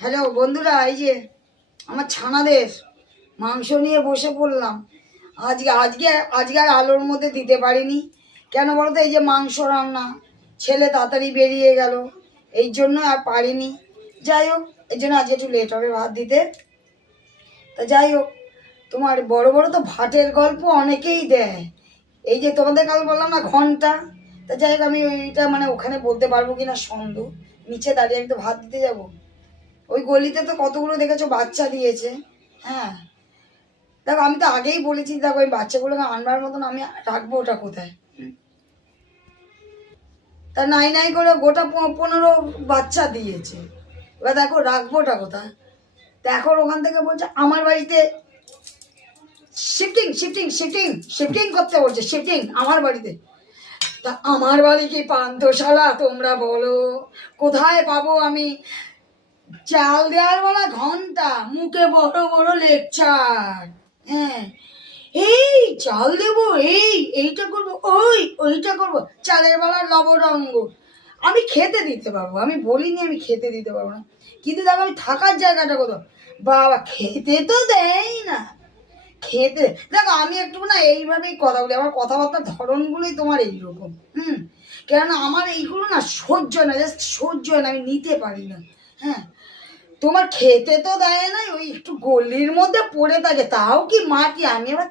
Hello বন্ধুরা, এই যে আমার ছানাদের মাংস নিয়ে বসে পড়লাম। আজকে আজকে আজকে আর আলোর মধ্যে দিতে পারিনি। কেন বলো তো, এই যে মাংস রান্না, ছেলে তাড়াতাড়ি বেরিয়ে গেল, এই জন্য আর পারিনি। যাই হোক, এই জন্য আজকে একটু লেট হবে ভাত দিতে। তা যাই হোক, তোমার বড় বড় তো ভাতের গল্প অনেকেই দেয়। এই যে তোমাদের কাল বললাম না ঘন্টা, তা যাই হোক আমি ওইটা মানে ওখানে বলতে পারবো কিনা সন্দেহ। নিচে দাঁড়িয়ে আমি তো ভাত দিতে যাবো। ওই গলিতে তো কতগুলো দেখেছো বাচ্চা দিয়েছে। হ্যাঁ, দেখো আমি তো আগেই বলেছি, দেখো ওই বাচ্চাগুলোকে আনবার মতন আমি রাখবো ওটা কোথায়? তা নাই নাই করে গোটা 15 বাচ্চা দিয়েছে। এবার দেখো রাখবো ওটা কোথায়? তা এখন ওখান থেকে বলছে আমার বাড়িতে শিফটিং শিফটিং শিফটিং শিফটিং করতে বলছে, শিফটিং আমার বাড়িতে। তা আমার বাড়ি কি পান্থশালা তোমরা বলো? কোথায় পাবো আমি চাল দেওয়ার বেলা ঘন্টা, মুখে বড় বড় লেকচার। হ্যাঁ, এই চাল দেবো, এইটা করবো, ওইটা করবো, চালের বেলা লবডঙ্গ। আমি খেতে দিতে পারবো, আমি বলিনি আমি খেতে দিতে পারবো না, কিন্তু দেখো আমি থাকার জায়গাটা কোথাও? বাবা খেতে তো দেয় না। খেতে দেখো আমি একটু না এইভাবেই কথা বলি, আমার কথাবার্তার ধরনগুলোই তোমার এইরকম। কেননা আমার এইগুলো না সহ্য না, জাস্ট সহ্য হয় না, আমি নিতে পারি না। হ্যাঁ, তোমার খেতে তো দেয় না, ওই একটু গলির মধ্যে পড়ে থাকে, তাও কি মাটি, আমি আবার